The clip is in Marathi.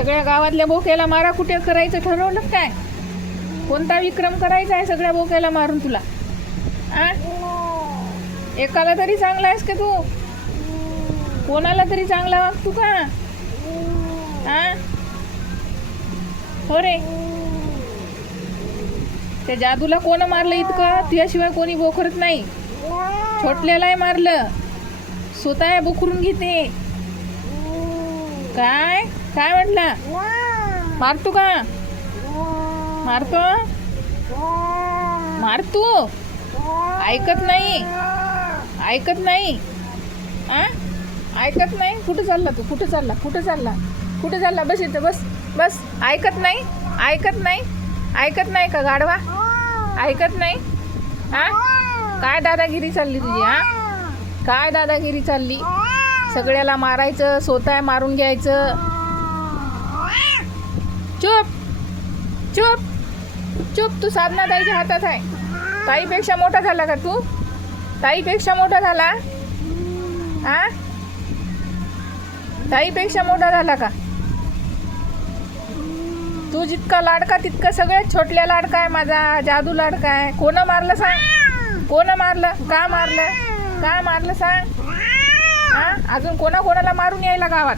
सगळ्या गावातल्या बोक्याला मारा कुठे करायचं ठरवलं काय? कोणता विक्रम करायचा आहे सगळ्या बोक्याला मारून तुला? आ एकाला तरी चांगला आहेस का तू? कोणाला तरी चांगला वाग तू का? आ हो रे. त्या जादूला कोण मारलं इतकं? तुझ्याशिवाय कोणी बोखरत नाही. छोटल्यालाही मारलं, स्वतः बोखरून घेते. काय काय म्हटला? मारतो का? मारतो मारतो. ऐकत नाही, ऐकत नाही. आ ऐकत नाही. कुठं चालला तू? कुठं चालला? कुठं चालला? कुठं चालला? बस इथं बस बस. ऐकत नाही, ऐकत नाही, ऐकत नाही का गाढवा? ऐकत नाही. हा काय दादागिरी चालली तुझी? हा काय दादागिरी चालली? सगळ्याला मारायचं, स्वतः मारून घ्यायचं. चुप चुप चुप. तू साधना ताईच्या हातात आहे. ताईपेक्षा मोठा झाला का तू? ताईपेक्षा मोठा झाला? हा ताईपेक्षा मोठा झाला का? तू जितका लाडका तितका सगळ्यात छोटल्या लाडका आहे. माझा जादू लाडका आहे. कोण मारलं सांग? कोण मारलं? का मारलं? का मारलं सांग? हा अजून कोणाला मारून यायला गावात?